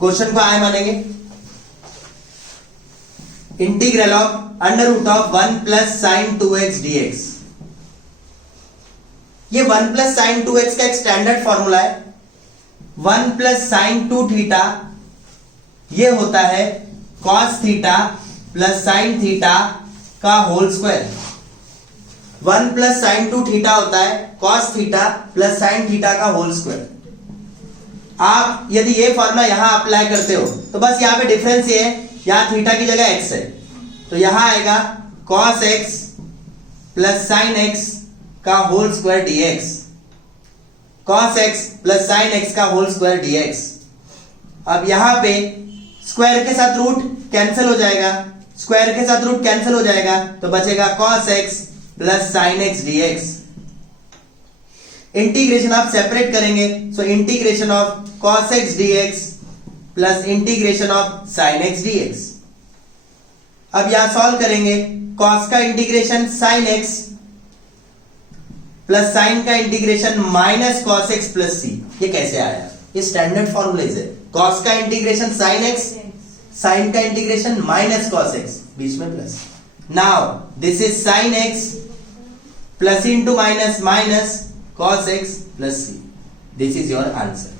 Question को आए मानेंगे, integral of under root of 1 plus sine 2x dx। ये 1 प्लस साइन 2x का एक स्टैंडर्ड फॉर्मूला है। 1 प्लस साइन 2 थीटा ये होता है cos theta plus sine theta का whole square. 1 plus sine 2 theta होता है cos theta plus sine theta का होल स्क्वायर। आप यदि ये फॉर्मूला यहां अप्लाई करते हो तो बस यहां पे डिफरेंस ये है, यहां थीटा की जगह x है, तो यहां आएगा cos x plus sine x का whole square dx। cos x plus sine x का होल स्क्वायर dx। अब यहां पे स्क्वायर के साथ रूट कैंसिल हो जाएगा, स्क्वायर के साथ रूट कैंसिल हो जाएगा तो बचेगा cos x plus sine x dx। Integration आप सेपरेट करेंगे, so integration of cos x dx plus integration of sin x dx। अब यहां सॉल्व करेंगे, cos का integration sin x plus sin का integration minus cos x plus c। ये कैसे आया? ये स्टैंडर्ड फॉर्मूलेज है। cos का इंटीग्रेशन sin x, sin का इंटीग्रेशन माइनस cos x, बीच में plus. Now this is sin x plus into minus minus cos x plus c. This is your answer.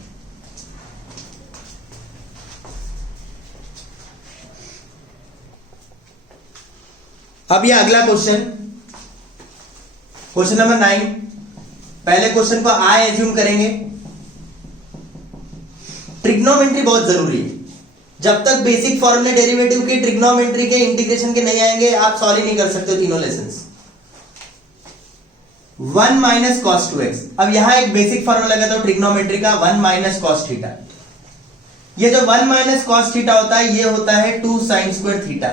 अब ये अगला क्वेश्चन, क्वेश्चन नंबर 9। पहले question को I assume करेंगे। Trigonometry बहुत जरूरी है। जब तक बेसिक फॉर्मूले डेरिवेटिव के, ट्रिग्नोमेट्री के, इंटीग्रेशन के नहीं आएंगे आप सॉल्व ही नहीं कर सकते हो तीनों लेसन्स। 1 minus cos 2x। अब यहां एक बेसिक फॉर्मूला लगाता हूं ट्रिग्नोमेट्री का, 1 माइनस कॉस थीटा। ये जो 1 माइनस कॉस थीटा होता है ये होता है 2 साइन स्क्वायर थीटा।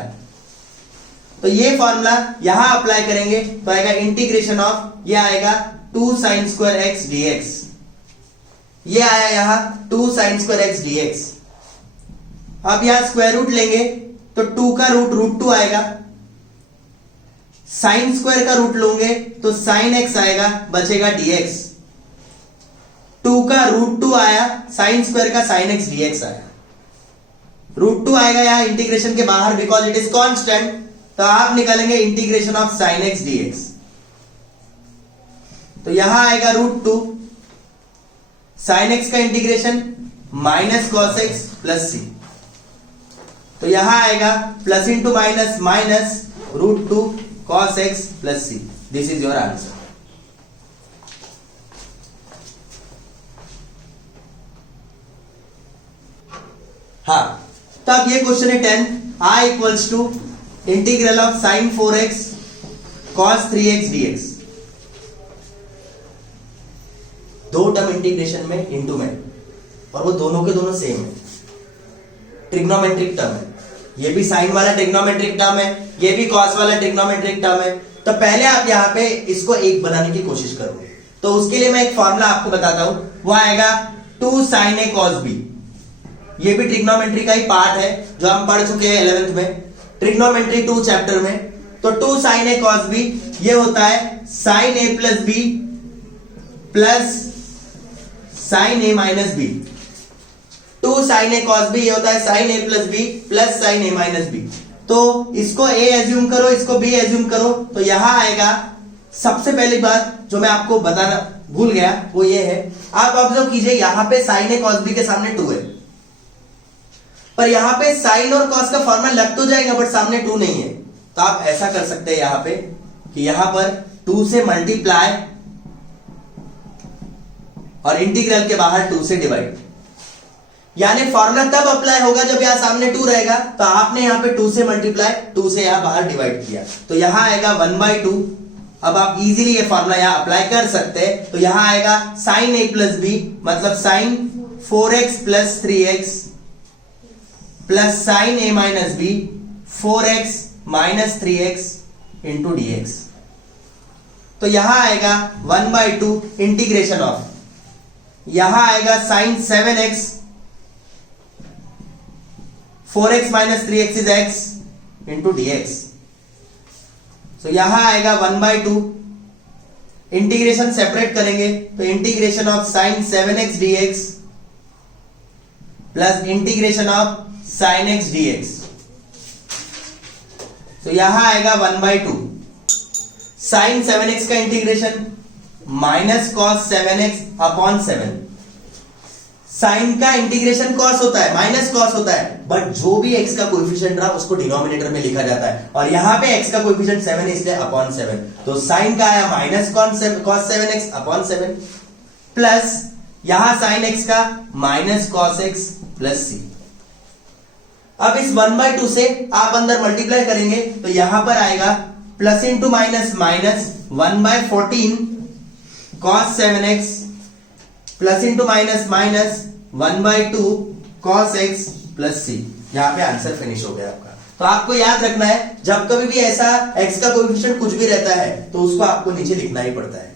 तो ये फॉर्मूला यहां अप्लाई करेंगे तो आएगा इंटीग्रेशन ऑफ, ये आएगा 2 साइन स्क्वायर x dx। ये आया यहां 2 साइन स्क्वायर x dx। अब यहां स्क्वायर रूट लेंगे तो 2 का रूट 2 आएगा, साइन स्क्वायर का रूट लोगे तो साइन x आएगा, बचेगा dx। 2 का रूट 2 आया, साइन स्क्वायर का साइन x dx आया। रूट 2 आएगा यहां इंटीग्रेशन के बाहर बिकॉज इट इज कांस्टेंट, तो आप निकालेंगे integration of sine x dx। तो यहां आएगा रूट 2, साइन x का integration minus cos x plus c। तो यहां आएगा plus into minus minus root 2 cos x plus c. This is your answer. हाँ, तब ये क्वेश्चन है 10। I equals to integral of sine 4x cos 3x dx। दो term integration में into में, और वो दोनों के दोनों सेम है, ट्रिग्नोमेट्रिक टर्म है। ये भी साइन वाला ट्रिग्नोमेट्रिक टर्म है, ये भी कॉस वाला ट्रिग्नोमेट्रिक टर्म है। तो पहले आप यहां पे इसको एक बनाने की कोशिश करो। तो उसके लिए मैं एक फॉर्मूला आपको बताता हूं, वो आएगा 2 sin a cos b। ये भी ट्रिग्नोमेट्री का ही पार्ट है जो हम पढ़ चुके हैं 11th में, ट्रिग्नोमेट्री 2 चैप्टर में। तो 2 sin a cos b ये होता है sin a plus b plus sin a minus b। 2 sin a cos b ये होता है sin a plus b plus sin a minus b। तो इसको a एज्यूम करो, इसको b एज्यूम करो, तो यहां आएगा। सबसे पहली बात जो मैं आपको बताना भूल गया वो ये है, आप ऑब्जर्व कीजिए यहां पे sin a cos b के सामने 2 है, पर यहां पे sin और cos का फॉर्मूला लग तो जाएगा बट सामने 2 नहीं है। तो आप ऐसा कर सकते हैं यहां पे कि यहां पर 2 से मल्टीप्लाई और इंटीग्रल के बाहर 2 से डिवाइड, यानी फॉर्मूला तब अप्लाई होगा जब यहां सामने 2 रहेगा। तो आपने यहां पे 2 से मल्टीप्लाई, 2 से यहां बाहर डिवाइड किया, तो यहां आएगा 1/2। अब आप इजीली ये फॉर्मूला यहां अप्लाई कर सकते हैं। तो यहां आएगा sin a प्लस b मतलब sin 4x plus 3x plus sin a minus b 4x minus 3x into dx। तो यहां आएगा 1/2 इंटीग्रेशन ऑफ, यहां आएगा sin 7x 4x minus 3x is x into dx। तो यहां आएगा 1/2, इंटीग्रेशन सेपरेट करेंगे तो integration of sin 7x dx plus integration of sine x dx। तो यहां आएगा 1/2 साइन 7x का integration minus cos 7x upon 7। Sine का इंटीग्रेशन कॉस होता है, माइनस कॉस होता है, बट जो भी x का कोएफिशिएंट रहा उसको डिनोमिनेटर में लिखा जाता है, और यहां पे x का कोएफिशिएंट 7 है इसलिए अपॉन 7। तो साइन का आया minus cos 7x upon 7 plus यहां साइन x का minus cos x plus c। अब इस 1/2 से आप अंदर मल्टीप्लाई करेंगे तो यहां पर आएगा plus into minus minus 1/14 cos 7x plus into minus minus 1/2 cos x plus c। यहां पे आंसर फिनिश हो गया आपका। तो आपको याद रखना है जब कभी भी ऐसा x का कोएफिशिएंट कुछ भी रहता है तो उसको आपको नीचे लिखना ही पड़ता है।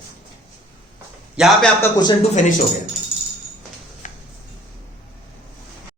यहां पे आपका क्वेश्चन 2 फिनिश हो गया।